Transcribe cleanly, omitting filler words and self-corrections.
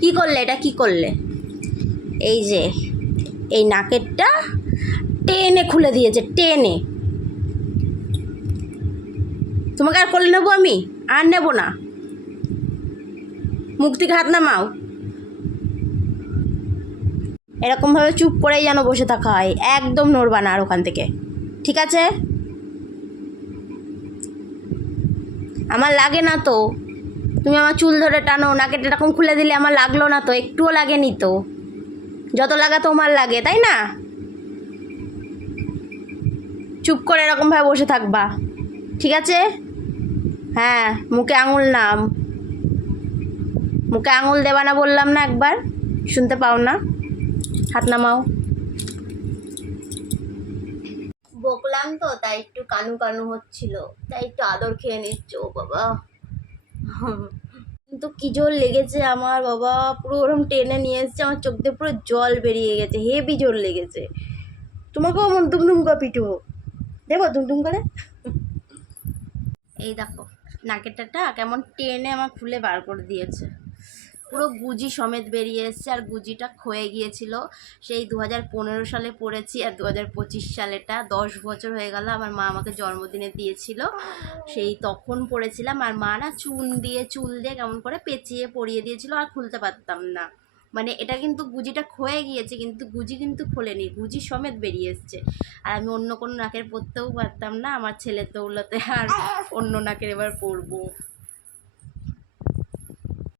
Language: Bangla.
কি করলে এটা, কি করলে? এই যে এই নাকেরটা টেনে খুলে দিয়েছে, টেনে। তোমাকে আর করলে নেবো আমি? আর নেব না। মুখ থেকে হাত নামাও। এরকমভাবে চুপ করেই যেন বসে থাকা হয়, একদম নড়বা না আর ওখান থেকে, ঠিক আছে? আমার লাগে না তো, তুমি আমার চুল ধরে টানো, নাকেটা এরকম খুলে দিলে আমার লাগলো না তো, একটুও লাগেনি তো। যত লাগা তোমার লাগে, তাই না? চুপ করে এরকমভাবে বসে থাকবা, ঠিক আছে? হ্যাঁ, মুখে আঙুল নাম, মুখে আঙুল দেবা না বললাম না একবার? শুনতে পাও না? হাত নামাও। বকলাম তো, তাই একটু কানু কানু হচ্ছিল, তাই একটু আদর খেয়ে নিচ্ছ। ও বাবা, কিন্তু কি জোর লেগেছে আমার বাবা, পুরো ওরকম টেনে নিয়ে এসছে, আমার চোখ দিয়ে পুরো জল বেরিয়ে গেছে, হেভি জোর লেগেছে। তোমাকেও এমন দুমদুম করে পিটুবো, দেবো দুমদুম করে। এই দেখো নাকেরটা কেমন টেনে আমার খুলে বার করে দিয়েছে, পুরো গুজি সমেত বেরিয়ে এসছে। আর গুজিটা ক্ষয়ে গিয়েছিল সেই 2015 সালে পড়েছি, আর 2025 সালেটা 10 বছর হয়ে গেল। আমার মা আমাকে জন্মদিনে দিয়েছিল, সেই তখন পড়েছিলাম। আর মা না চুল দিয়ে কেমন করে পেঁচিয়ে পরিয়ে দিয়েছিল, আর খুলতে পারতাম না। মানে এটা কিন্তু গুজিটা ক্ষয়ে গিয়েছে, কিন্তু গুজি কিন্তু খোলেনি, গুজি সমেত বেরিয়ে এসছে। আর আমি অন্য কোনো নাকের পরতেও পারতাম না, আমার ছেলের দৌলতে আর অন্য নাকের এবার পরবো।